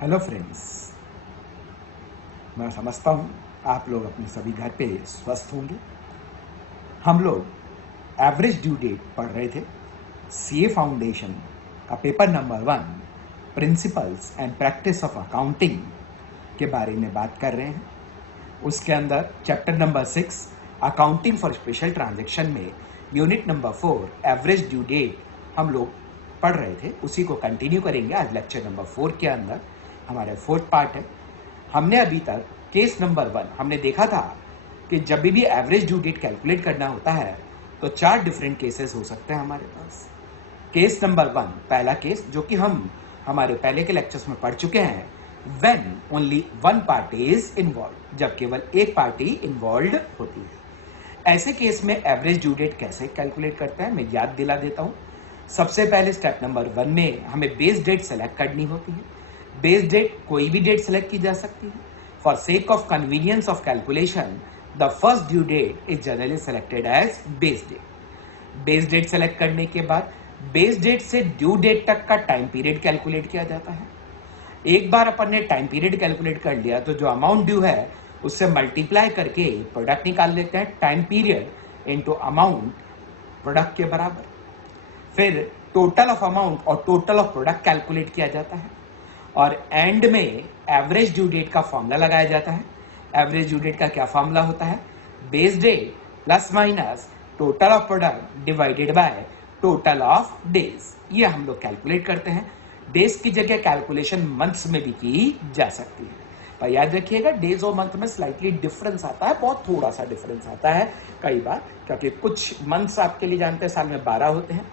Hello friends, मैं समझता हूँ आप लोग अपने सभी घर पे स्वस्थ होंगे। हम लोग एवरेज ड्यू डेट पढ़ रहे थे। सीए फाउंडेशन का paper number 1 principles and practice of accounting के बारे में बात कर रहे हैं। उसके अंदर chapter number 6 accounting for special transaction में unit number 4 average due date हम लोग पढ़ रहे थे। उसी को कंटिन्यू करेंगे आज लेक्चर नंबर 4 के अंदर। हमारा 4th पार्ट है। हमने अभी तक केस नंबर 1 हमने देखा था कि जब भी एवरेज ड्यू डेट कैलकुलेट करना होता है तो 4 डिफरेंट केसेस हो सकते हैं हमारे पास। केस नंबर 1 पहला केस जो कि हम हमारे पहले के लेक्चर्स में पढ़ चुके हैं, when only one party is involve, जब केवल एक पार्टी इन्वॉल्व होती है। ऐसे केस में एवरेज ड्यू डेट कैसे कैलकुलेट करते हैं मैं याद दिला देता हूं। सबसे पहले स्टेप नंबर 1 में हमें बेस डेट सेलेक्ट करनी होती है। बेस डेट कोई भी डेट सेलेक्ट की जा सकती है। For sake of convenience of calculation the first due date is generally selected as base date. Base date select करने के बाद बेस डेट से ड्यू डेट तक का टाइम पीरियड कैलकुलेट किया जाता है। एक बार अपन ने टाइम पीरियड कैलकुलेट कर लिया तो जो अमाउंट ड्यू है उससे मल्टीप्लाई करके प्रोडक्ट निकाल लेते हैं। Time period into amount product के बराबर। फिर टोटल ऑफ अमाउंट और टोटल ऑफ प्रोडक्ट कैलकुलेट किया जाता है और एंड में एवरेज ड्यू डेट का फॉर्मूला लगाया जाता है। एवरेज ड्यू डेट का क्या फॉर्मूला होता है? Base date plus minus total of product divided by total of days. ये हम लोग कैलकुलेट करते हैं। डेज की जगह कैलकुलेशन मंथ्स में भी की जा सकती है, पर याद रखिएगा डेज और मंथ में स्लाइटली डिफरेंस आता है, बहुत थोड़ा सा डिफरेंस आता है कई बार, क्योंकि कुछ मंथ्स आपके लिए जानते हैं साल में 12 होते हैं।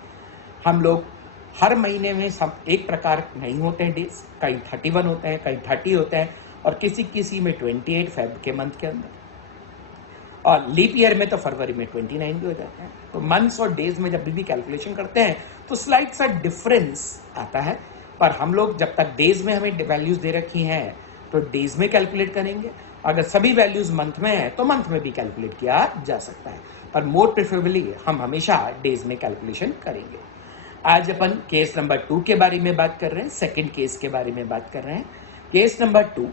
हम लोग हर महीने में सब एक प्रकार नहीं होते हैं डेज, कहीं 31 होते हैं, कहीं 30 होते हैं और किसी किसी में 28 फेब के मंथ के अंदर, और लीप ईयर में तो फरवरी में 29 भी हो जाते हैं। तो मंथ्स और डेज में जब भी कैलकुलेशन करते हैं तो स्लाइट सा डिफरेंस आता है, पर हम लोग जब तक डेज में हमें वैल्यूज दे रखी हैं तो डेज में कैलकुलेट करेंगे। अगर सभी वैल्यूज मंथ में है तो मंथ में भी कैलकुलेट किया जा सकता है, पर मोर प्रेफरेबली हम हमेशा डेज में कैलकुलेशन करेंगे। आज अपन केस नंबर 2 के बारे में बात कर रहे हैं, सेकंड केस के बारे में बात कर रहे हैं। Case number 2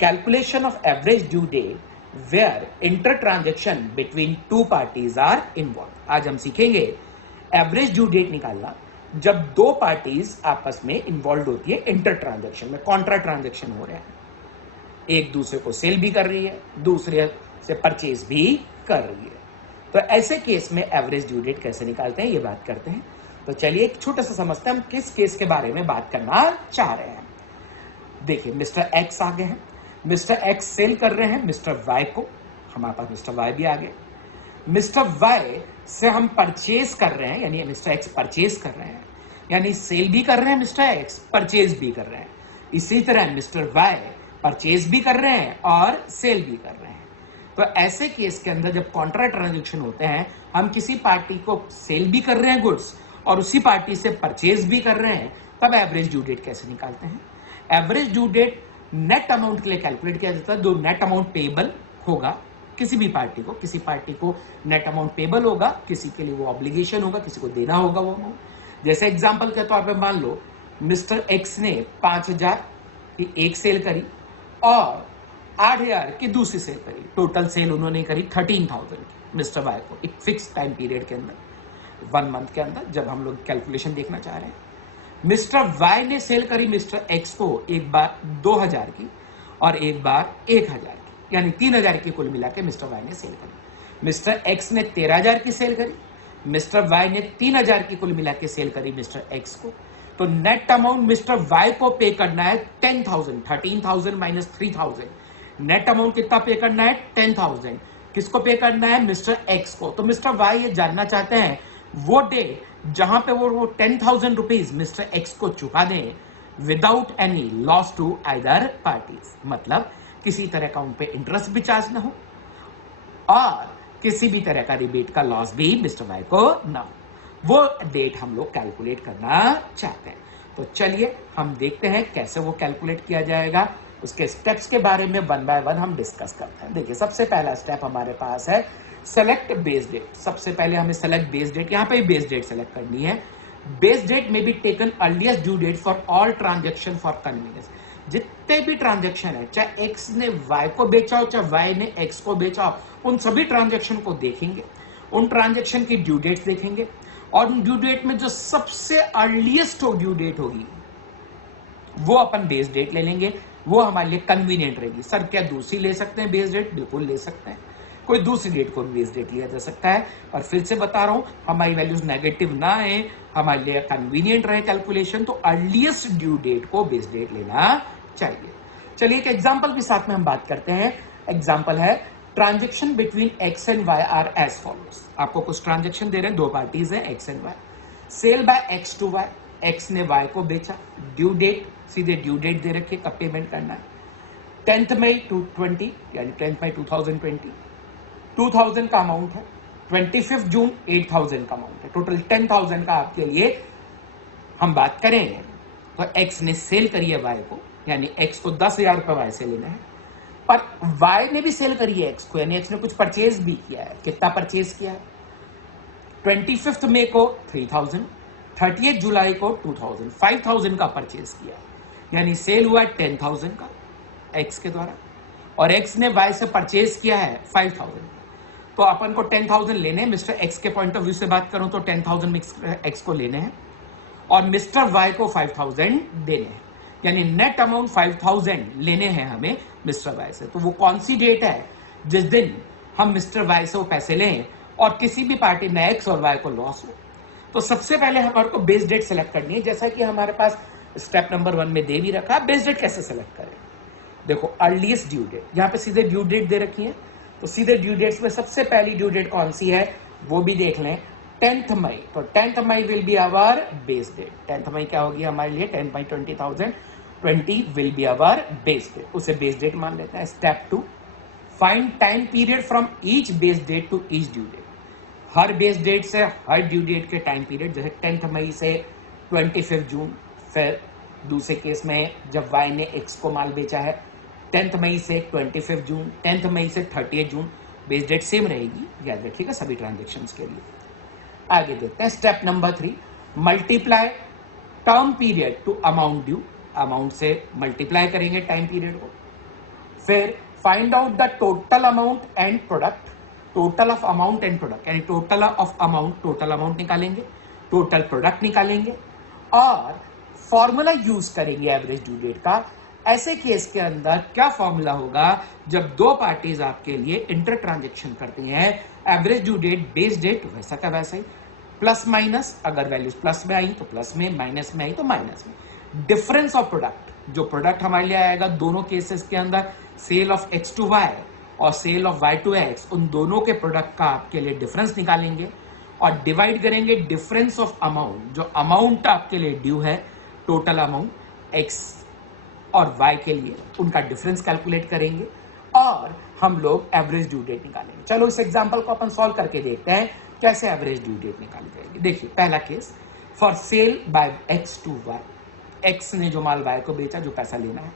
calculation of average due date where inter transaction between two parties are involve. आज हम सीखेंगे एवरेज ड्यू डेट निकालना जब दो पार्टीज आपस में इन्वॉल्व होती है इंटर ट्रांजेक्शन में, कॉन्ट्रा ट्रांजेक्शन हो रहा है, एक दूसरे को सेल भी कर रही है, दूसरे से परचेज भी कर रही है। तो ऐसे केस में एवरेज ड्यू डेट कैसे निकालते हैं ये बात करते हैं। तो चलिए एक छोटा सा समझते हैं हम किस केस के बारे में बात करना चाह रहे हैं। देखिए मिस्टर एक्स आ गए हैं, मिस्टर एक्स सेल कर रहे हैं मिस्टर वाई को, हमारे पास मिस्टर वाई भी आ गए। मिस्टर वाई से हम परचेज कर रहे हैं, यानी मिस्टर एक्स परचेज कर रहे हैं, यानी सेल भी कर रहे हैं मिस्टर एक्स, परचेज भी कर रहे हैं। इसी तरह मिस्टर वाई परचेज भी कर रहे हैं और सेल भी कर रहे हैं। तो ऐसे केस के अंदर जब कॉन्ट्रा ट्रांजैक्शन होते हैं, हम किसी पार्टी को सेल भी कर रहे हैं गुड्स और उसी पार्टी से परचेज भी कर रहे हैं, तब एवरेज ड्यू डेट कैसे निकालते हैं? Average due date net amount के लिए कैलकुलेट किया जाता है। जो नेट अमाउंट पेबल होगा किसी भी पार्टी को, किसी पार्टी को नेट अमाउंट पेबल होगा, किसी के लिए वो ऑब्लिगेशन होगा, किसी को देना होगा वो अमाउंट। जैसे एग्जांपल के तौर पे मान लो मिस्टर एक्स ने 5000 की एक सेल करी और 8000 की दूसरी सेल करी। टोटल सेल उन्होंने करी 13,000 की मिस्टर वाई को, एक फिक्स टाइम पीरियड के अंदर, 1 मंथ के अंदर, जब हम लोग कैलकुलेशन देखना चाह रहे हैं। मिस्टर वाई ने सेल करी मिस्टर एक्स को एक बार 2000 की और एक बार 1000 की, यानी 3000 की कुल मिला के मिस्टर वाई ने सेल करी। मिस्टर एक्स ने 13000 की सेल करी, मिस्टर वाई ने 3000 की कुल मिला के सेल करी मिस्टर एक्स को। तो नेट अमाउंट मिस्टर वाई को पे करना है 10,000, 13,000 माइनस 3,000। नेट अमाउंट कितना पे करना है? 10,000। किसको पे करना है? मिस्टर एक्स को। तो मिस्टर वाई ये जानना चाहते हैं वो डे जहां पे वो 10,000 रुपीज मिस्टर एक्स को चुका दें without any loss to either parties, मतलब किसी तरह का उन पे इंटरेस्ट भी चार्ज ना हो और किसी भी तरह का रिबेट का लॉस भी मिस्टर वाई को ना हो। वो डेट हम लोग कैलकुलेट करना चाहते हैं। तो चलिए हम देखते हैं कैसे वो कैलकुलेट किया जाएगा। उसके स्टेप्स के बारे में 1 बाय 1 हम डिस्कस करते हैं। देखिए सबसे पहला स्टेप हमारे पास है सेलेक्ट बेस डेट। सबसे पहले हमें सेलेक्ट बेस डेट, यहाँ पे बेस डेट सेलेक्ट करनी है। बेस डेट में be taken earliest due date for all transaction for convenience. जितने भी ट्रांजेक्शन है, चाहे एक्स ने वाई को बेचा हो चाहे वाई ने एक्स को बेचा हो, उन सभी ट्रांजेक्शन को देखेंगे, उन ट्रांजेक्शन की ड्यू डेट देखेंगे, और उन ड्यू डेट में जो सबसे अर्लीस्ट ड्यू डेट होगी वो अपन बेस डेट ले लेंगे, वो हमारे लिए कन्वीनियंट रहेगी। सर क्या दूसरी ले सकते हैं बेस डेट? बिल्कुल ले सकते हैं, कोई दूसरी डेट को बेस डेट लिया जा सकता है। और फिर से बता रहा हूं, हमारी वैल्यूज नेगेटिव ना आए, हमारे लिए कन्वीनियंट रहे कैलकुलेशन, तो अर्लीस्ट ड्यू डेट को बेस डेट लेना चाहिए। चलिए एक एग्जांपल के साथ में हम बात करते हैं। एग्जांपल है transaction between X and Y are as follows. आपको कुछ ट्रांजेक्शन दे रहे हैं, दो पार्टीज है X and Y. Sale by X to Y, X ने वाई को बेचा, ड्यू डेट सीधे ड्यू डेट दे रखी है, कब पेमेंट करना है, 10th मई 2020 यानी 10th मई 2020। 2000 का अमाउंट है, 25 जून 8000 का अमाउंट है, टोटल 10,000 का आपके लिए हम बात करेंगे। तो एक्स ने सेल करी है वाई को, यानी एक्स को 10,000 रुपए वाई से लेना है, पर वाई ने भी सेल करी है एक्स को, यानी एक्स ने कुछ परचेज भी किया है। कितना परचेज किया है? 25 मई को 3000, 30 जुलाई को 2000, 5000 का परचेज किया है, यानी सेल हुआ 10,000 का एक्स के द्वारा, और एक्स ने वाई से परचेज किया है 5000। तो अपन को 10,000 लेने हैं। मिस्टर एक्स के पॉइंट ऑफ व्यू से बात करूं तो 10,000 एक्स को लेने हैं और मिस्टर वाई को 5,000 देने हैं, यानी नेट अमाउंट 5,000 लेने हैं हमें मिस्टर वाई से। तो वो कौन सी डेट है जिस दिन हम मिस्टर वाई से वो पैसे लें और किसी भी पार्टी में एक्स और वाई को लॉस हो? तो सबसे पहले हमारे को बेस डेट सेलेक्ट करनी है, जैसा कि हमारे पास स्टेप नंबर 1 में दे भी रखा है। बेस डेट कैसे सेलेक्ट करें? देखो अर्लीस्ट ड्यू डेट, यहां पे सीधे ड्यू डेट दे रखी है, तो सीधे ड्यू डेट्स में सबसे पहली ड्यू डेट कौन सी है वो भी देख लें, 10th मई। तो 10th मई will be our base date. 10th मई क्या होगी हमारे लिए? 10 मई 2020 will be our base date, उसे बेस डेट मान लेते हैं। Step 2, find time period from each base date to each due date. हर बेस डेट से हर ड्यू डेट के टाइम पीरियड, जैसे 10th मई से 25 जून। फिर दूसरे केस में जब वाई ने एक्स को माल बेचा है, 10th मई से 25 जून, 10th मई से 30 जून, बेस डेट सेम रहेगी, याद रखिएगा सभी ट्रांजेक्शन्स के लिए। आगे देखते हैं step number 3, multiply term period to amount due. Amount से मल्टीप्लाई करेंगे टाइम पीरियड को। फिर find out the total amount and product. Total of amount and product, यानी total of amount, total amount निकालेंगे, टोटल प्रोडक्ट निकालेंगे और formula use करेंगे average due date का। ऐसे केस के अंदर क्या फॉर्मूला होगा? जब दो पार्टीज आपके लिए इंटर ट्रांजेक्शन करती हैं, average due date base date वैसा का वैसा ही, प्लस माइनस, अगर वैल्यूज प्लस में आई तो प्लस में, माइनस में आई तो माइनस में। डिफरेंस ऑफ प्रोडक्ट, जो प्रोडक्ट हमारे लिए आएगा दोनों केसेस के अंदर, sale of X to Y और sale of Y to X, उन दोनों के प्रोडक्ट का आपके लिए डिफरेंस निकालेंगे और डिवाइड करेंगे डिफरेंस ऑफ अमाउंट, जो अमाउंट आपके लिए ड्यू है, टोटल अमाउंट एक्स और वाई के लिए, उनका डिफरेंस कैलकुलेट करेंगे और हम लोग एवरेज ड्यू डेट निकालेंगे। चलो इस एग्जांपल को अपन सॉल्व करके देखते हैं कैसे एवरेज ड्यू डेट निकाली जाएगी। देखिए पहला केस, for sale by X to Y, X ने जो माल वाई को बेचा, जो पैसा लेना है,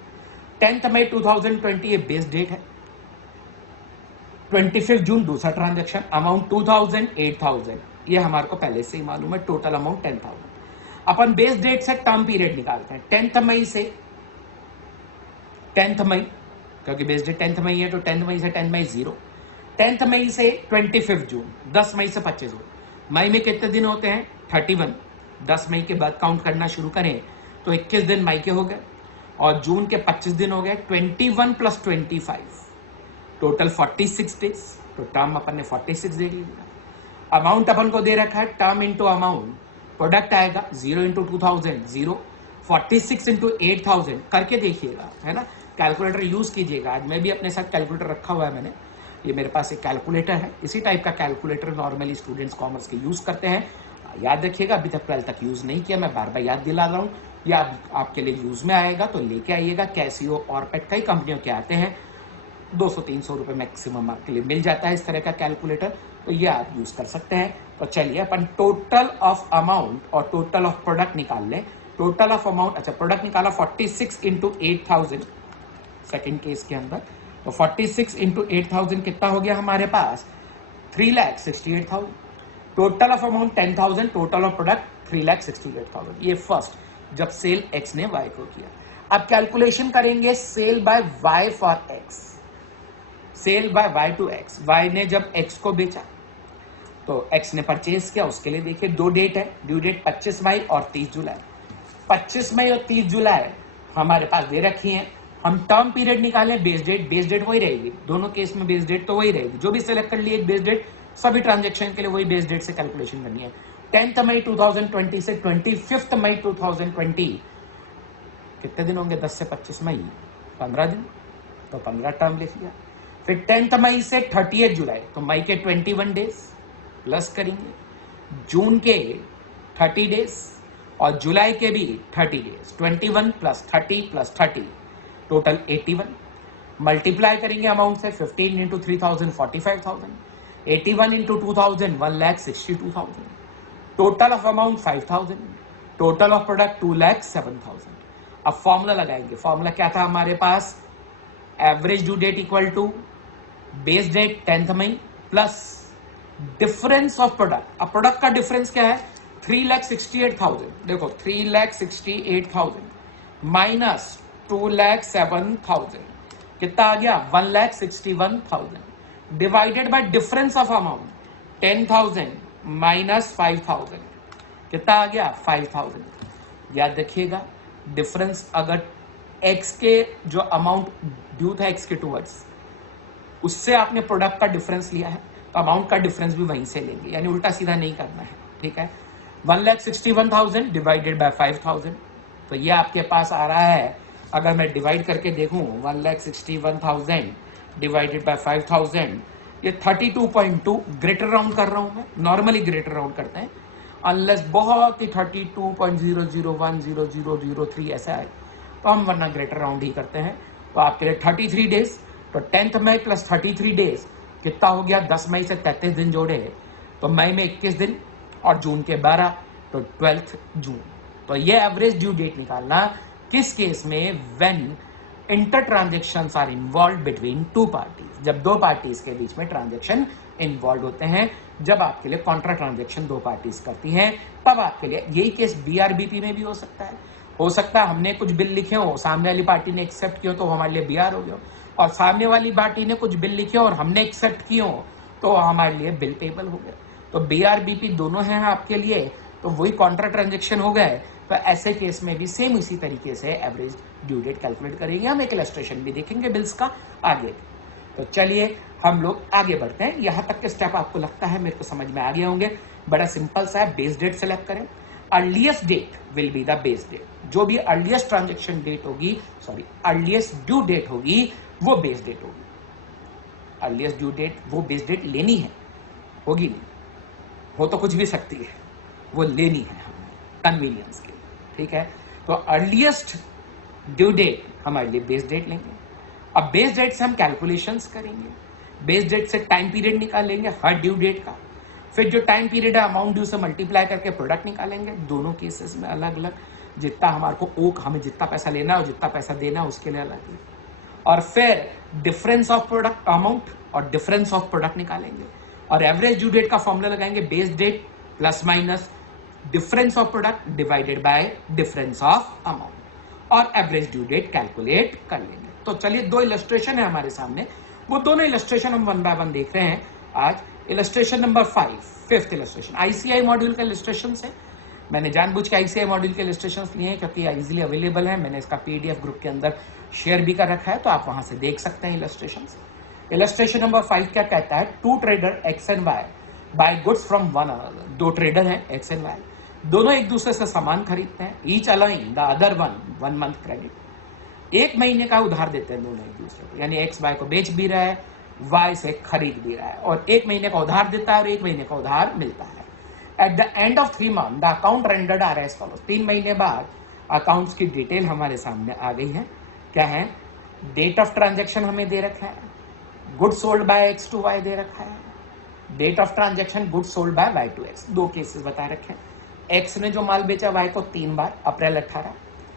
10th मई 2020 ये बेस डेट है, 25 जून दूसरा ट्रांजेक्शन, अमाउंट 2000, 8000, ये हमारे को पहले से ही मालूम है, टोटल अमाउंट 10,000। अपन बेस डेट से टर्म पीरियड निकालते हैं, 10th मई से 10th मई, क्योंकि बेस डेट 10th मई है तो 10th मई से 10 मई 0, 10th मई से 25 जून, 10 मई से 25 जून। मई में कितने दिन होते हैं? 31। 10 मई के बाद काउंट करना शुरू करें तो 21 दिन मई के हो गए और जून के 25 दिन हो गए, 21 प्लस 25, टोटल 46 डेज। तो टर्म अपन ने 46 दे लिया। अमाउंट अपन को दे रखा है, टर्म इंटू अमाउंट, प्रोडक्ट आएगा 0 इंटू 2000 0, 46 इंटू 8000 करके देखिएगा, है ना, कैलकुलेटर यूज कीजिएगा। आज मैं भी अपने साथ कैलकुलेटर रखा हुआ है मैंने, ये मेरे पास एक कैलकुलेटर है, इसी टाइप का कैलकुलेटर नॉर्मली स्टूडेंट्स कॉमर्स के यूज करते हैं। याद रखिएगा, अभी तक 12 तक यूज नहीं किया, मैं बार बार याद दिला रहा हूँ, या आपके लिए यूज में आएगा तो लेके आइएगा। कैसियो और पेट कई कंपनियों के आते हैं, 200-300 रुपए मैक्सिमम आपके लिए मिल जाता है इस तरह का कैलकुलेटर, तो ये आप यूज कर सकते हैं। तो चलिए अपन टोटल ऑफ अमाउंट और टोटल ऑफ प्रोडक्ट निकाल लें। टोटल ऑफ अमाउंट, अच्छा प्रोडक्ट निकाला 46 इंटू 8000 सेकेंड केस के अंदर, तो 46 इंटू 8000 कितना हो गया हमारे पास? 3,68,000। Total of amount 10,000, total of product 3,68,000, ये फर्स्ट जब सेल एक्स ने वाई को किया। अब कैलकुलेशन करेंगे sale by Y for X, sale by Y to X. Y ने जब एक्स को बेचा तो एक्स ने परचेज किया, उसके लिए देखिए दो डेट है, ड्यू डेट 25 मई और 30 जुलाई। 25 मई और 30 जुलाई हमारे पास दे रखी है। हम टर्म पीरियड निकालें, बेस डेट वही रहेगी, दोनों केस में बेस डेट तो वही रहेगी, जो भी सिलेक्ट कर लिए एक बेस डेट, सभी ट्रांजेक्शन के लिए वही बेस डेट से कैलकुलेशन करनी है। 10 मई 2020 से 25 मई 2020 कितने दिन होंगे? 10 से 25 मई 15 दिन, तो 15 टर्म लिख लिया। फिर 10 मई से 30 जुलाई, तो मई के 21 डेज प्लस करेंगे, जून के 30 डेज और जुलाई के भी 30 डेज, 21 प्लस 30 टोटल 81। मल्टीप्लाई करेंगे अमाउंट से, 15 into 3,000 45,000, 81 into 2,000 1,62,000, total of amount 5,000, total of product 2,07,000। अब फॉर्मूला लगाएंगे, फॉर्मूला क्या था हमारे पास? Average due date equal to base date 10 मई प्लस डिफरेंस ऑफ प्रोडक्ट। अब प्रोडक्ट का डिफरेंस क्या है? 3,68,000, देखो 3,68,000 माइनस 2,07,000 कितना आ गया? 1,61,000 divided by difference of amount 10,000 minus 5,000 कितना आ गया? 5,000। याद रखिएगा, डिफरेंस अगर x के जो अमाउंट ड्यू था x के टूवर्ड्स, उससे आपने प्रोडक्ट का डिफरेंस लिया है तो अमाउंट का डिफरेंस भी वहीं से लेंगे, यानी उल्टा सीधा नहीं करना है, ठीक है। 1,61,000 डिवाइडेड बाय 5,000, तो ये आपके पास आ रहा है, अगर मैं डिवाइड करके देखूं 1,61,000 डिवाइडेड बाय 5,000, ये 32.2, ग्रेटर राउंड कर रहा हूं मैं, नॉर्मली ग्रेटर राउंड करते हैं, अनलेस बहुत ही 32.001003 ऐसा है तो हम वरना ग्रेटर राउंड ही करते हैं। तो आपके लिए 33 डेज, तो 10 मई प्लस 33 डेज कितना हो गया? 10 मई से 33 दिन जोड़े तो मई में 21 दिन और जून के 12, तो 12 जून। तो ये एवरेज ड्यू डेट निकालना किस केस में? When inter transactions are involve between two parties, जब दो पार्टीज के बीच में ट्रांजेक्शन इन्वॉल्व होते हैं, जब आपके लिए कॉन्ट्रा ट्रांजेक्शन दो पार्टीज करती हैं, तब आपके लिए यही केस बीआरबीपी में भी हो सकता है। हो सकता है हमने कुछ बिल लिखे हो, सामने वाली पार्टी ने एक्सेप्ट किया तो हमारे लिए बीआर हो गया, और सामने वाली पार्टी ने कुछ बिल लिखे और हमने एक्सेप्ट किए हो तो हमारे लिए बिल पेबल हो गया। तो बीआरबीपी दोनों हैं आपके लिए, तो वही कॉन्ट्रा ट्रांजेक्शन हो गए। तो ऐसे केस में भी सेम इसी तरीके से एवरेज ड्यू डेट कैलकुलेट करेंगे। हम एक इलस्ट्रेशन भी देखेंगे बिल्स का आगे। तो चलिए हम लोग आगे बढ़ते हैं। यहां तक के स्टेप आपको लगता है मेरे को समझ में आ गए होंगे। बड़ा सिंपल सा है, बेस डेट सेलेक्ट करें, earliest date will be the base date, जो भी अर्लीस्ट ट्रांजेक्शन डेट होगी, अर्लीस्ट ड्यू डेट होगी वो बेस डेट होगी। अर्लीस्ट ड्यू डेट वो बेस डेट लेनी है, होगी नहीं, हो तो कुछ भी सकती है, वो लेनी है हमें कन्वीनियंस के लिए, ठीक है। तो अर्लीस्ट ड्यू डेट हमारे लिए बेस डेट लेंगे। अब बेस डेट से हम कैलकुलेशंस करेंगे, बेस डेट से टाइम पीरियड निकालेंगे हर ड्यू डेट का, फिर जो टाइम पीरियड है अमाउंट ड्यू से मल्टीप्लाई करके प्रोडक्ट निकालेंगे। दोनों केसेस में अलग अलग, जितना हमारे को हमें जितना पैसा लेना है और जितना पैसा देना है उसके लिए अलग है, और फिर डिफरेंस ऑफ प्रोडक्ट अमाउंट और डिफरेंस ऑफ प्रोडक्ट निकालेंगे, और एवरेज ड्यू डेट का फॉर्मूला लगाएंगे, base date plus minus difference of product divided by difference of amount, और एवरेज ड्यू डेट कैलकुलेट कर लेंगे। तो चलिए दो इलस्ट्रेशन है हमारे सामने, वो दोनों इलस्ट्रेशन हम वन बाय वन देख रहे हैं आज। Illustration number 5, fifth illustration ICI module का इलस्ट्रेशन है। मैंने जानबूझ के आईसीआई मॉड्यूल के इलस्ट्रेशंस लिए हैं क्योंकि इजीली अवेलेबल है, मैंने इसका पीडीएफ ग्रुप के अंदर शेयर भी कर रखा है, तो आप वहां से देख सकते हैं इलस्ट्रेशंस। इलस्ट्रेशन नंबर 5 क्या कहता है? Two trader X and Y buy goods from one another. दो ट्रेडर हैं एक्स एंड वाई, दोनों एक दूसरे से सामान खरीदते हैं, each allowing the other one month credit. एक महीने का उधार देते हैं दोनों एक दूसरे को, यानी एक्स वाई को बेच भी रहा है, वाई से खरीद भी रहा है, और एक महीने का उधार देता है और एक महीने का उधार मिलता है। At the end of 3 month the account rendered are as follows. 3 महीने बाद अकाउंट्स की डिटेल हमारे सामने आ गई है। क्या है? डेट ऑफ ट्रांजेक्शन हमें दे रखा है, good sold by X to Y दे रखा है, date of transaction good sold by Y to X, दो केसेस बता रखे हैं। एक्स ने जो माल बेचा वाई को 3 बार, अप्रैल 18,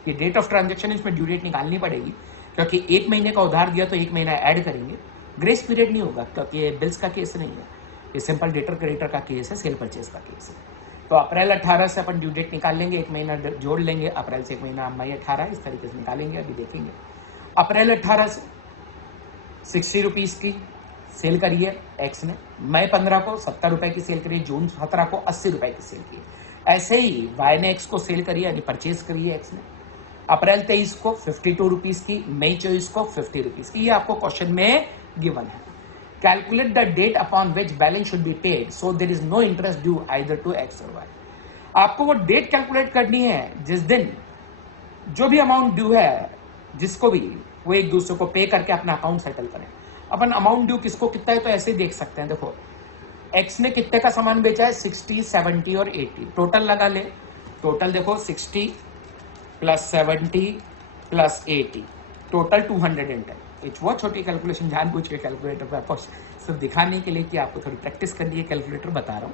ये डेट ऑफ ट्रांजेक्शन, इसमें ड्यू डेट निकालनी पड़ेगी क्योंकि एक महीने का उधार दिया तो एक महीना ऐड करेंगे। ग्रेस पीरियड नहीं होगा क्योंकि ये बिल्स का केस नहीं है, ये सिंपल डेटर क्रेडिटर का केस है, सेल परचेज का केस है। तो अप्रैल 18 से अपन ड्यू डेट निकाल लेंगे, एक महीना जोड़ लेंगे, अप्रैल से एक महीना मई 18, इस तरीके से निकालेंगे, अभी देखेंगे। अप्रैल 18 से 60 रुपीज की सेल करी है एक्स ने, मई 15 को 70 रुपए की सेल करी है, जून 17 को 80 रुपए की सेल की है। ऐसे ही वाई ने एक्स को सेल करी है, यानी परचेज करी है एक्स ने, अप्रैल 23 को 52 रुपीज की, मई 24 को 50 रुपीज की। ये आपको क्वेश्चन में गिवन है। Calculate the date upon which balance should be paid so there is no interest due either to X और वाई। आपको वो डेट कैलकुलेट करनी है जिस दिन जो भी अमाउंट ड्यू है, जिसको भी, वो एक दूसरे को पे करके अपना अकाउंट सेटल करें। अपन अमाउंट ड्यू किसको कितना है तो ऐसे ही देख सकते हैं। देखो एक्स ने कितने का सामान बेचा है, 60, 70 और 80, टोटल लगा ले। टोटल देखो 60 प्लस 70 प्लस 80, टोटल 210। एक बहुत छोटी कैलकुलेशन जानबूझ के कैलकुलेटर पे आपको सिर्फ दिखाने के लिए कि आपको थोड़ी प्रैक्टिस करनी है, कैलकुलेटर बता रहा हूँ।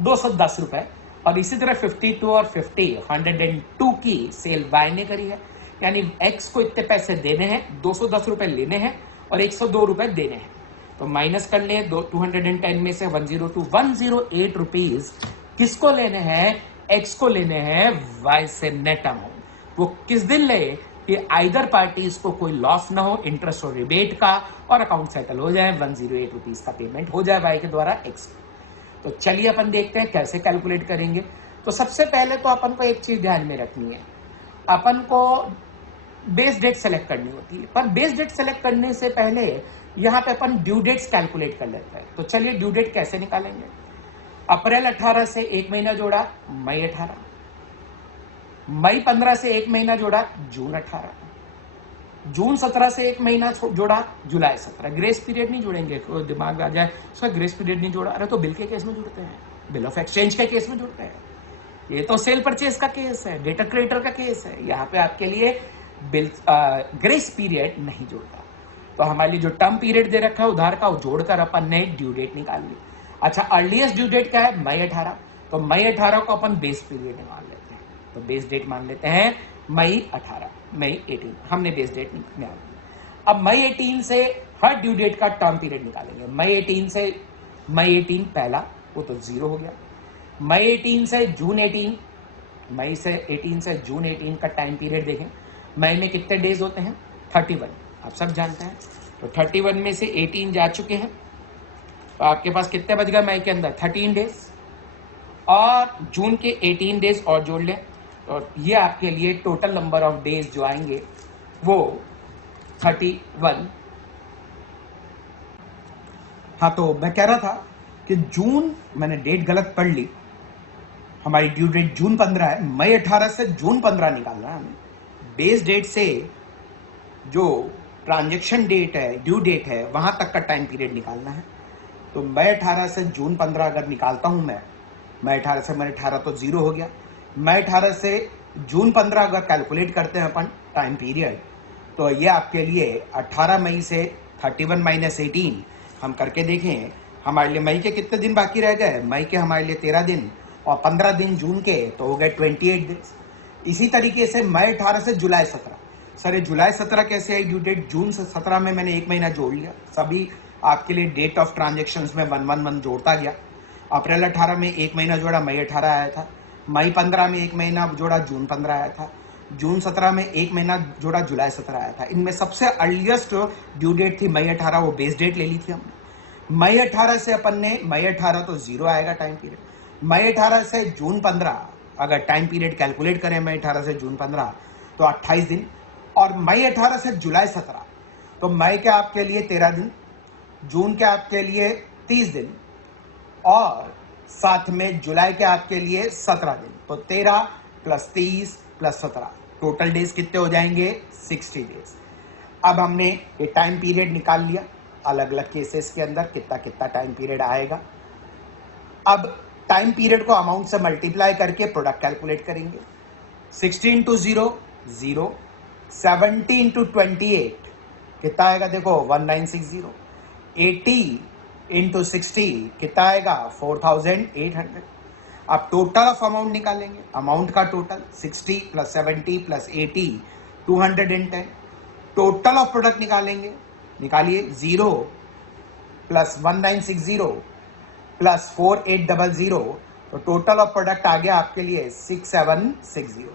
210 रुपए। और इसी तरह 52 और 50, 102 की सेल बाय ने करी है, यानी एक्स को इतने पैसे देने हैं, 210 रुपए लेने हैं और 102 रुपए देने हैं। तो माइनस कर ले 210 में से 108 रुपीज किसको लेने हैं, एक्स को लेने हैं वाई से नेट अमाउंट। वो किस दिन ले कि आइदर पार्टी को कोई लॉस ना हो, इंटरेस्ट और रिबेट का, और अकाउंट सेटल हो जाए, 108 रुपीज का पेमेंट हो जाए वाई के द्वारा एक्स। तो चलिए अपन देखते हैं कैसे कैलकुलेट करेंगे। तो सबसे पहले तो अपन को एक चीज ध्यान में रखनी है, अपन को बेस डेट सेलेक्ट करनी होती है। पर बेस डेट सेलेक्ट करने से पहले यहां पे अपन ड्यू डेट्स कैलकुलेट कर लेते हैं। तो चलिए ड्यू डेट कैसे निकालेंगे। अप्रैल 18 से एक महीना जोड़ा मई 18, मई 15 से एक महीना जोड़ा जून 18, जून 17 से एक महीना जोड़ा जुलाई 17। ग्रेस पीरियड नहीं जोड़ेंगे, दिमाग आ जाए उसका ग्रेस पीरियड नहीं जोड़ा, अरे तो बिल के केस में जुड़ते हैं, बिल ऑफ एक्सचेंज के केस में जुड़ते हैं। ये तो सेल परचेज का केस है, डेटर क्रेडिटर का केस है, यहाँ पे आपके लिए बिल ग्रेस पीरियड नहीं जोड़ता। तो हमारे लिए जो टर्म पीरियड दे रखा है उधार का, वो जोड़कर अपन ने ड्यू डेट निकाल ली। अच्छा, अर्लीस्ट ड्यू डेट क्या है, मई 18, तो मई 18 को अपन बेस पीरियड मान लेते हैं। तो बेस डेट मान लेते हैं मई 18, मई 18, हमने बेस डेट निकाल ली। अब मई 18 से हर ड्यू डेट का टर्म पीरियड निकालेंगे। मई 18 से मई 18 पहला, वो तो 0 हो गया। मई 18 से जून 18, मई से 18 से जून 18 का टाइम पीरियड देखें, मई में कितने डेज होते हैं, 31, आप सब जानते हैं। तो 31 में से 18 जा चुके हैं, तो आपके पास कितने बच गए मई के अंदर, 13 डेज, और जून के 18 डेज और जोड़ लें, और ये आपके लिए टोटल नंबर ऑफ डेज जो आएंगे वो 31। हाँ, तो मैं कह रहा था कि जून, मैंने डेट गलत पढ़ ली, हमारी ड्यू डेट जून 15 है, मई 18 से जून 15 निकालना है हमें। बेस डेट से जो ट्रांजैक्शन डेट है, ड्यू डेट है, वहां तक का टाइम पीरियड निकालना है। तो मई 18 से जून 15 अगर निकालता हूं मैं, मई 18 से मई 18 तो 0 हो गया। मई 18 से जून 15 अगर कैलकुलेट करते हैं अपन टाइम पीरियड, तो ये आपके लिए 18 मई से 31 माइनस 18 हम करके देखें, हमारे लिए मई के कितने दिन बाकी रह गए, मई के हमारे लिए 13 दिन, और 15 दिन जून के, तो हो गए 28 दिन। इसी तरीके से मई 18 से जुलाई 17, सर ये जुलाई 17 कैसे आई ड्यू डेट, जून से 17 में मैंने एक महीना जोड़ लिया, सभी आपके लिए डेट ऑफ ट्रांजेक्शन्स में 1 जोड़ता गया। अप्रैल 18 में एक महीना जोड़ा, मई 18 आया था। मई 15 में एक महीना जोड़ा, जून 15 आया था। जून 17 में एक महीना जोड़ा, जुलाई 17 आया था। इनमें सबसे अर्लीस्ट ड्यू डेट थी मई 18, वो बेस डेट ले ली थी हमने। मई 18 से अपन ने, मई 18 तो 0 आएगा टाइम पीरियड, मई 18 से जून 15 अगर टाइम पीरियड कैलकुलेट करें मई 18 से जून 15 तो 28 दिन, और मई 18 से जुलाई 17 तो मई के आपके लिए 13 दिन, जून के आपके लिए 30 दिन, और साथ में जुलाई के आपके लिए 17 दिन। तो 13 प्लस 30 प्लस 17 टोटल डेज कितने हो जाएंगे, 60 डेज। अब हमने ये टाइम पीरियड निकाल लिया, अलग अलग केसेस के अंदर कितना कितना टाइम पीरियड आएगा। अब टाइम पीरियड को अमाउंट से मल्टीप्लाई करके प्रोडक्ट कैलकुलेट करेंगे। 60 इंटू 0 0, 70 इंटू 28 कितना आएगा, देखो 1960, 80 इंटू 60 कितना आएगा, 4800। अब टोटल ऑफ अमाउंट निकालेंगे, अमाउंट का total 60 plus 70 plus 80 210। Total of product निकालेंगे, निकालिए, 0 प्लस 1960 प्लस 4800, तो टोटल ऑफ प्रोडक्ट आ गया आपके लिए 6760,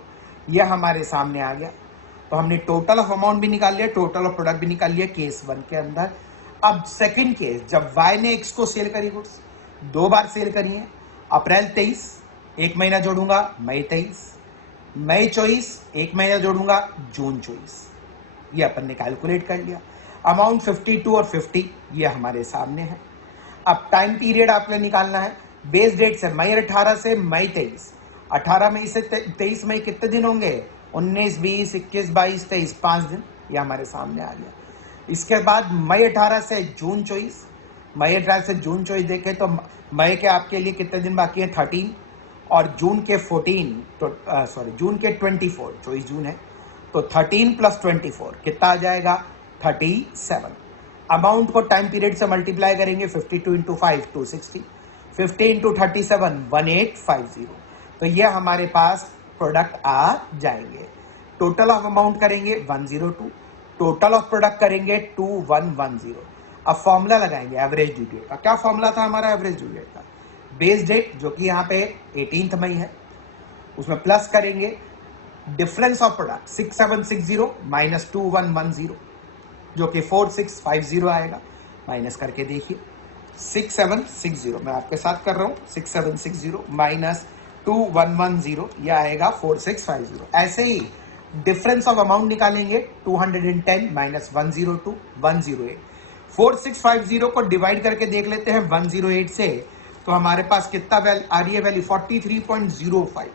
ये हमारे सामने आ गया। तो हमने टोटल ऑफ अमाउंट भी निकाल लिया, टोटल ऑफ प्रोडक्ट भी निकाल लिया केस 1 के अंदर। अब सेकंड केस, जब वाई ने एक्स को सेल करी गुड्स, 2 बार सेल करी है, अप्रैल 23, 1 महीना जोड़ूंगा मई 23, मई 24, 1 महीना जोड़ूंगा जून 24, ये अपन ने कैलकुलेट कर लिया। अमाउंट 52 और 50 ये हमारे सामने है। अब टाइम पीरियड आपने निकालना है, बेस डेट से मई 18 से मई 23, 18 मई से 23 मई कितने दिन होंगे, 19, 20, 21, 22, 23, 5 दिन, ये हमारे सामने आ गया। इसके बाद मई 18 से जून 24, मई 18 से जून 24 देखें तो मई के आपके लिए कितने दिन बाकी हैं, 13, और जून के 14, तो जून के 24, 24 जून है, तो 13 + 24 कितना आ जाएगा, 37। अमाउंट को टाइम पीरियड से मल्टीप्लाई करेंगे, 52 × 5 260, 50 × 37 1850, तो ये हमारे पास प्रोडक्ट आ जाएंगे। टोटल ऑफ अमाउंट करेंगे 102, टोटल ऑफ प्रोडक्ट करेंगे 2110। अब फॉर्मूला लगाएंगे एवरेज ड्यू डेट का। क्या फॉर्मूला था हमारा एवरेज ड्यू डेट का, बेस डेट जो कि यहाँ पे 18 मई है, उसमें प्लस करेंगे डिफरेंस ऑफ प्रोडक्ट 6760 माइनस 2110 जो कि 4650 आएगा। माइनस करके देखिए 6760, मैं आपके साथ कर रहा हूं, 6760 माइनस 2110 ये आएगा 4650। ऐसे ही डिफरेंस ऑफ अमाउंट निकालेंगे, 210 माइनस 102 108। 4650 को डिवाइड करके देख लेते हैं 108 से, तो हमारे पास कितना आ रही है वैल्यू, 43.05।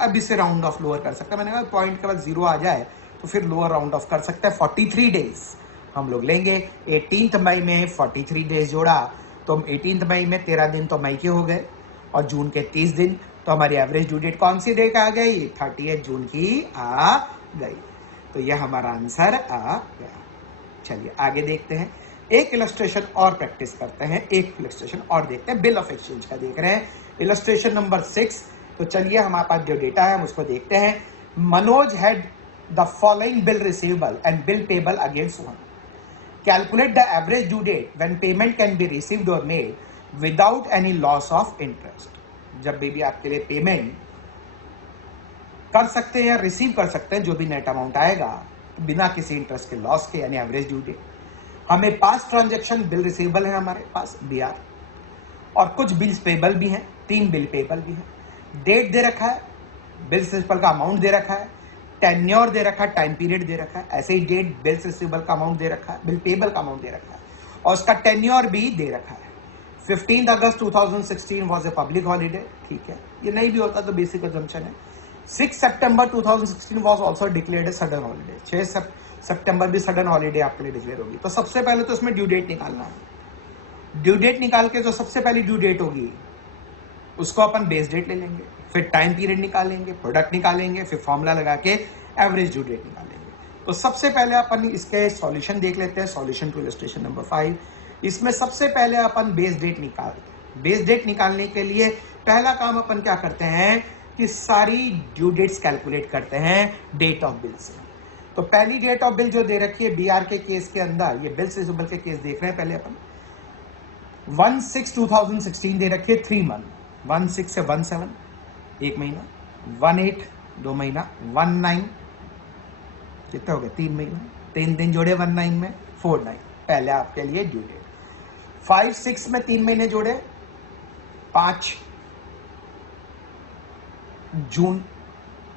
अब इसे राउंड ऑफ लोअर कर सकते हैं, मैंने कहा पॉइंट के बाद 0 आ जाए तो फिर लोअर राउंड ऑफ कर सकते हैं। 43 डेज हम लोग लेंगे। 18 मई में 43 डेज जोड़ा तो 18 मई में 13 दिन तो मई के हो गए और जून के 30 दिन, तो हमारी एवरेज ड्यू डेट कौन सी डेट आ गई, 30 जून की आ गई। तो यह हमारा आंसर आ गया। चलिए आगे देखते हैं, एक इलस्ट्रेशन और प्रैक्टिस करते हैं, एक इलस्ट्रेशन और देखते हैं। बिल ऑफ एक्सचेंज का देख रहे हैं, इलस्ट्रेशन नंबर 6। तो चलिए हमारे पास जो डेटा है हम उसको देखते हैं। Manoj had the following bill receivable and bill payable against one. Calculate the average due date when payment can be received और made without any loss of interest. जब भी आपके लिए पेमेंट कर सकते हैं या रिसीव कर सकते हैं, जो भी नेट अमाउंट आएगा बिना किसी इंटरेस्ट के लॉस के, यानी एवरेज ड्यू डेट। हमें 5 ट्रांजेक्शन बिल रिसीवेबल है हमारे पास BR, और कुछ बिल्स पेबल भी हैं, 3 बिल पेबल भी हैं। डेट दे रखा है, बिल रिसीवेबल का अमाउंट दे रखा है, टेन्योर दे रखा है, टाइम पीरियड दे रखा है। ऐसे ही डेट बिल रिसीवेबल का अमाउंट दे रखा है, बिल पेबल का अमाउंट दे रखा है, और उसका टेन्योर भी दे रखा है। 15 अगस्त 2016 वॉज ए पब्लिक हॉलीडे, ठीक है, ये नहीं भी होता तो बेसिक अजम्पशन है। 6 सितंबर 2016 was also declared a sudden holiday, 6 सितंबर भी सडन हॉलीडे आपके लिए डिक्लेयर होगी। तो सबसे पहले तो इसमें ड्यू डेट निकालना है। ड्यू डेट निकाल के जो सबसे पहली ड्यू डेट होगी उसको अपन बेस डेट ले लेंगे, फिर टाइम पीरियड निकालेंगे, प्रोडक्ट निकालेंगे, फिर फॉर्मूला लगा के एवरेज ड्यू डेट निकालेंगे। तो सबसे पहले अपन इसके सॉल्यूशन देख लेते हैं, सॉल्यूशन टू इलस्ट्रेशन नंबर 5। इसमें सबसे पहले अपन बेस डेट बेस डेट निकालने के लिए पहला काम अपन क्या करते हैं कि सारी ड्यू डेट्स कैलकुलेट करते हैं डेट ऑफ बिल से। तो पहली डेट ऑफ बिल जो दे रखी है BR के केस के अंदर, ये बिल रिसीवेबल के केस देख रहे हैं पहले अपन, 1/6/2016 दे रखी है 3 मंथ, 1/6 से 1/7 1 महीना, 1/8 2 महीना, 1/9 कितना हो गया 3 महीना, 3 दिन जोड़े 1/9 में 4/9 पहले आपके लिए ड्यू डेट। 5/6 में 3 महीने जोड़े 5 जून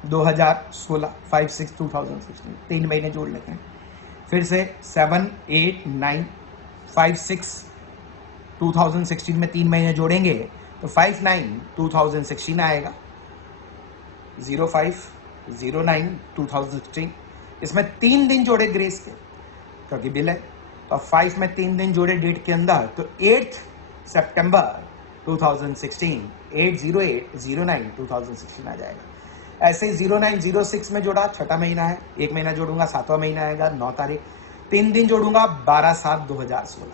2016, 5/6/2016 3 महीने जोड़ लेते हैं। फिर से 7, 8, 9, 5/6/2016 में 3 महीने जोड़ेंगे तो 5/9/2016 आएगा, 05/09/2016। इसमें 3 दिन जोड़े ग्रेस के क्योंकि बिल है, तो 5 में 3 दिन जोड़े डेट के अंदर तो 8 सितंबर 2016, 8/08/09/2016 आ जाएगा। ऐसे ही 09/06 में जोड़ा, छठा महीना है, 1 महीना जोड़ूंगा 7वां महीना आएगा 9 तारीख, 3 दिन जोड़ूंगा 12/7/2016,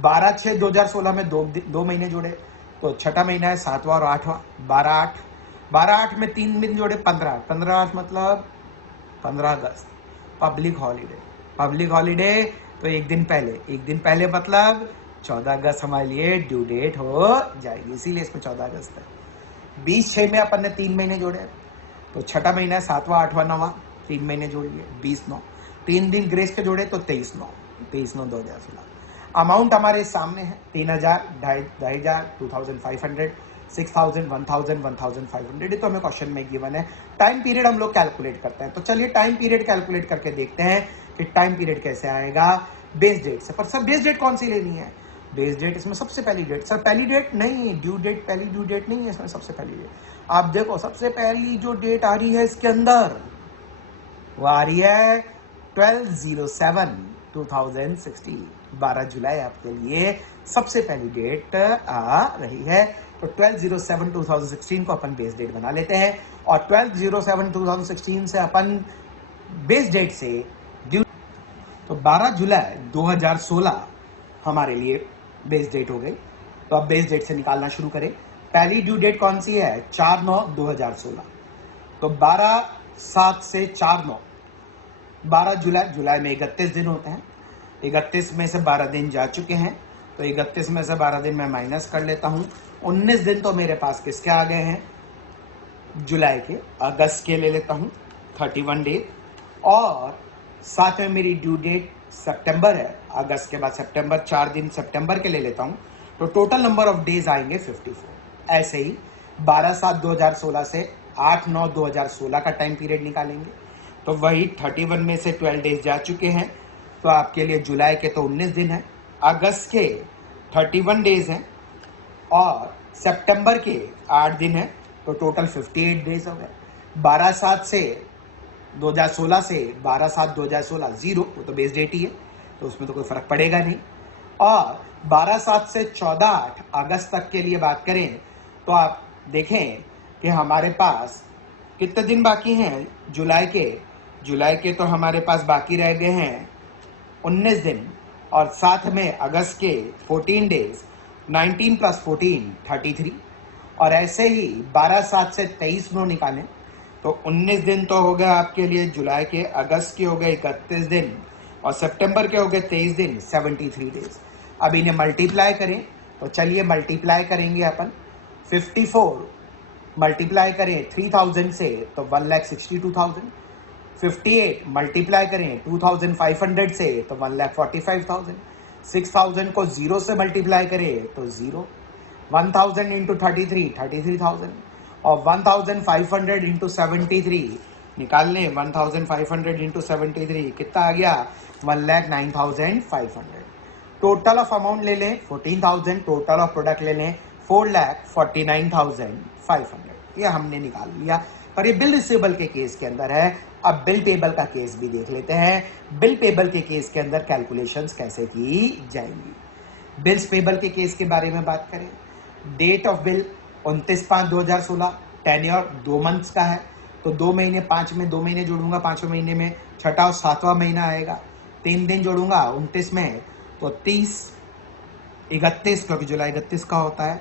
12/6/2016 में 2 महीने जोड़े तो छठा महीना है 7वां और 8वां, 12/8 में 3 दिन जोड़े 15/8 मतलब 15 अगस्त पब्लिक हॉलीडे तो एक दिन पहले मतलब 14 अगस्त हमारे लिए ड्यू डेट हो जाएगी, इसीलिए इसमें 14 अगस्त है। 20/6 में अपन ने 3 महीने जोड़े, तो छठा महीना है 7वां 8वां 9वां, 3 महीने जोड़ लिए 20/9, 3 दिन ग्रेस के जोड़े तो 23/9 2016। अमाउंट हमारे सामने है 3000, 2500, 2500, 6000, 1000, 1500, ये तो हमें क्वेश्चन में गिवन है। टाइम पीरियड हम लोग कैलकुलेट करते हैं, तो चलिए टाइम पीरियड कैलकुलेट करके देखते हैं कि टाइम पीरियड कैसे आएगा बेस डेट से। पर सर बेस डेट कौन सी लेनी है? बेस डेट इसमें सबसे पहली डेट, सर पहली डेट नहीं, ड्यू डेट पहली ड्यू डेट नहीं है इसमें, सबसे पहली डेट आप देखो, सबसे पहली जो डेट आ रही है इसके अंदर वो आ रही है 12/07/2016, 12 जुलाई आपके लिए सबसे पहली डेट आ रही है। तो 12/07/2016 को अपन बेस डेट बना लेते हैं, और 12/07/2016 से अपन बेस डेट से ड्यू, तो 12 जुलाई 2016 हमारे लिए बेस डेट हो गई। तो अब बेस डेट से निकालना शुरू करें। पहली ड्यू डेट कौन सी है? 4/9/2016, तो 12/7 से 4/9, 12 जुलाई, जुलाई में 31 दिन होते हैं, 31 में से 12 दिन जा चुके हैं, तो 31 में से 12 दिन मैं माइनस कर लेता हूं। 19 दिन तो मेरे पास किसके आ गए हैं? जुलाई के। अगस्त के ले लेता हूं 31 डे, और साथ में मेरी ड्यू डेट सितंबर है, अगस्त के बाद सितंबर, 4 दिन सितंबर के ले लेता हूं, तो टोटल नंबर ऑफ डेज आएंगे 54। ऐसे ही 12/7/2016 से 8/9/2016 का टाइम पीरियड निकालेंगे, तो वही 31 में से 12 डेज जा चुके हैं, तो आपके लिए जुलाई के तो 19 दिन है, अगस्त के 31 डेज हैं, और सितंबर के 8 दिन है, तो टोटल 58 डेज हो गए। 12/7 से 2016 से 12/7/2016 जीरो, वो तो बेस डेट ही है, तो उसमें तो कोई फर्क पड़ेगा नहीं। और 12/7 से 14/8 अगस्त तक के लिए बात करें, तो आप देखें कि हमारे पास कितने दिन बाकी हैं जुलाई के? जुलाई के तो हमारे पास बाकी रह गए हैं 19 दिन, और साथ में अगस्त के 14 डेज, 19 + 14 33, और ऐसे ही 12/7 से 23/9 निकालें तो 19 दिन तो हो गए आपके लिए जुलाई के, अगस्त के हो गए 31 दिन, और सितंबर के हो गए 23 दिन, 73 डेज। अब इन्हें मल्टीप्लाई करें, तो चलिए मल्टीप्लाई करेंगे अपन। 54 मल्टीप्लाई करें 3000 से तो 1,62,000, 58 मल्टीप्लाई करें 2500 से तो 1,45,000, 6000 को 0 से मल्टीप्लाई करें तो 0, 1000 इंटू 33 33,000, और 1500 इंटू 73 निकाल लें, 1500 इंटू 73 कितना आ गया? 1,09,500। टोटल ऑफ अमाउंट ले लें 14,000, टोटल ऑफ प्रोडक्ट ले लें 4,49,500, ये हमने निकाल लिया। पर ये बिल रिसीवेबल के केस के अंदर है। अब बिल पेबल का केस भी देख लेते हैं। बिल पेबल के केस के अंदर कैलकुलेशंस कैसे की जाएंगी। बिल्स पेबल के केस के बारे में बात करें, date of bill 29/5/2016, tenure 2 months का है, तो 2 महीने 5 में 2 महीने जोड़ूंगा, 5वें महीने में छठा और 7वां महीना आएगा, 3 दिन जोड़ूंगा 29 में तो 30, 31 क्योंकि जुलाई 31 का होता है,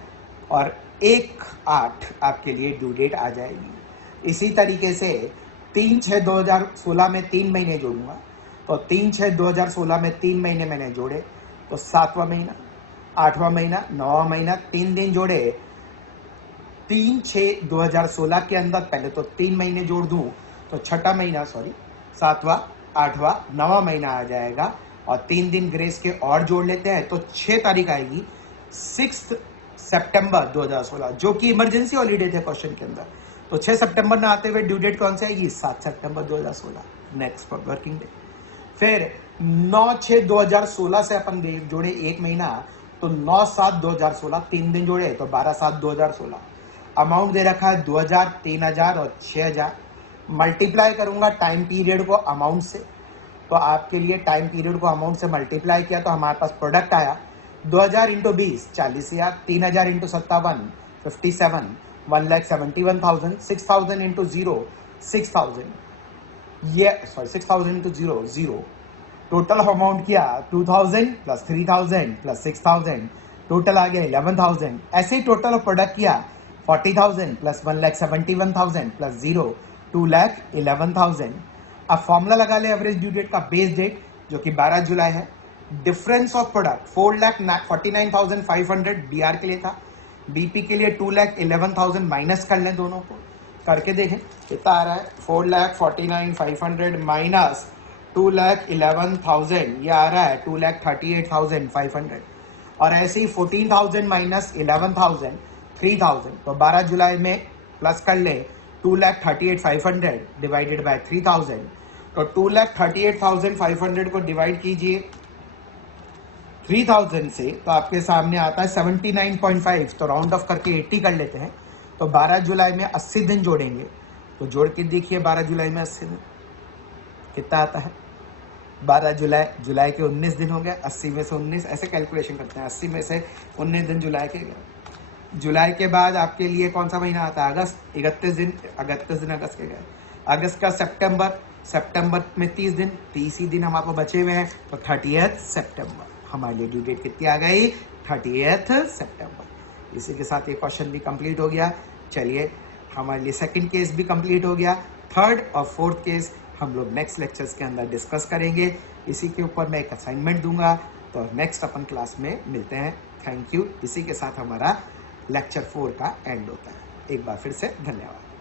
और 1/8 आपके लिए ड्यू डेट आ जाएगी। इसी तरीके से 3/6/2016 में 3 महीने जोड़ूंगा, तो 3/6/2016 में 3 महीने मैंने जोड़े, तो 7वां महीना, 8वां महीना, 9वां महीना, 3 दिन जोड़े। 3/6/2016 के अंदर पहले तो 3 महीने जोड़ दूं तो छठा महीना, 7वां, 8वां, 9वां महीना आ जाएगा, और 3 दिन ग्रेस के और जोड़ लेते हैं तो 6 तारीख आएगी 6 सितंबर 2016, जो कि इमरजेंसी हॉलीडे थे क्वेश्चन के अंदर। तो 6 सितंबर ना आते हुए ड्यू डेट कौन सी आएगी? 7 सितंबर 2016, नेक्स्ट वर्किंग डे। फिर 9/6/2016 से अपन जोड़े 1 महीना, तो 9/7/2016 3 दिन जोड़े तो 12/7/2016। अमाउंट दे रखा है 2000, 3000 और 6000। मल्टीप्लाई करूंगा टाइम पीरियड को अमाउंट से, तो आपके लिए टाइम पीरियड को अमाउंट से मल्टीप्लाई किया तो हमारे पास प्रोडक्ट आया 2000 इंटू 20 40,000, 3000 इंटू 57 57, 1,71,000, 6000 इंटू 0 6000, ये 6000 इंटू 0 0। टोटल अमाउंट किया 2000 प्लस 3000 प्लस 6000, टोटल आ गया 11,000। ऐसे ही टोटल ऑफ प्रोडक्ट किया 40,000 प्लस 1,71,000 प्लस 0 2,11,000। अब फॉर्मूला लगा ले एवरेज ड्यू डेट का, बेस डेट जो कि 12 जुलाई है, डिफरेंस ऑफ प्रोडक्ट 4,49,500 बीआर के लिए था, बीपी के लिए 2,11,000 माइनस कर लें, दोनों को करके देखें कितना आ रहा है। 4,49,500 माइनस 2,11,000 ये आ रहा है 2,38,500। और ऐसे ही 14,000 माइनस 11,000 3,000। तो 12 जुलाई में प्लस कर ले 2,38,500 डिवाइडेड बाय 3,000। तो 2,38,500 को डिवाइड कीजिए 3,000 से, तो आपके सामने आता है 79.5। तो राउंड ऑफ करके 80 कर लेते हैं। तो 12 जुलाई में 80 दिन जोड़ेंगे, तो जोड़ के देखिए 12 जुलाई में 80 दिन कितना आता है। 12 जुलाई के 19 दिन हो गए, 80 में से 19 ऐसे कैलकुलेशन करते हैं। 80 में से 19 दिन जुलाई के गए। जुलाई के बाद आपके लिए कौन सा महीना आता है? अगस्त। 31 दिन अगस्त के गए। अगस्त का सितंबर में 30 दिन, 30 ही दिन हमारे पास बचे हुए हैं। तो 30 सितंबर हमारे लिए ड्यू डेट कितनी आ गई? 30 सितंबर। इसी के साथ ये क्वेश्चन भी कंप्लीट हो गया। चलिए हमारे लिए सेकंड केस भी कंप्लीट हो गया। थर्ड और फोर्थ केस हम लोग नेक्स्ट लेक्चर्स के अंदर डिस्कस करेंगे। इसी के ऊपर मैं एक असाइनमेंट दूंगा। तो नेक्स्ट अपन क्लास में मिलते हैं। Thank you. इसी के साथ हमारा लेक्चर 4 का एंड होता है। एक बार फिर से धन्यवाद।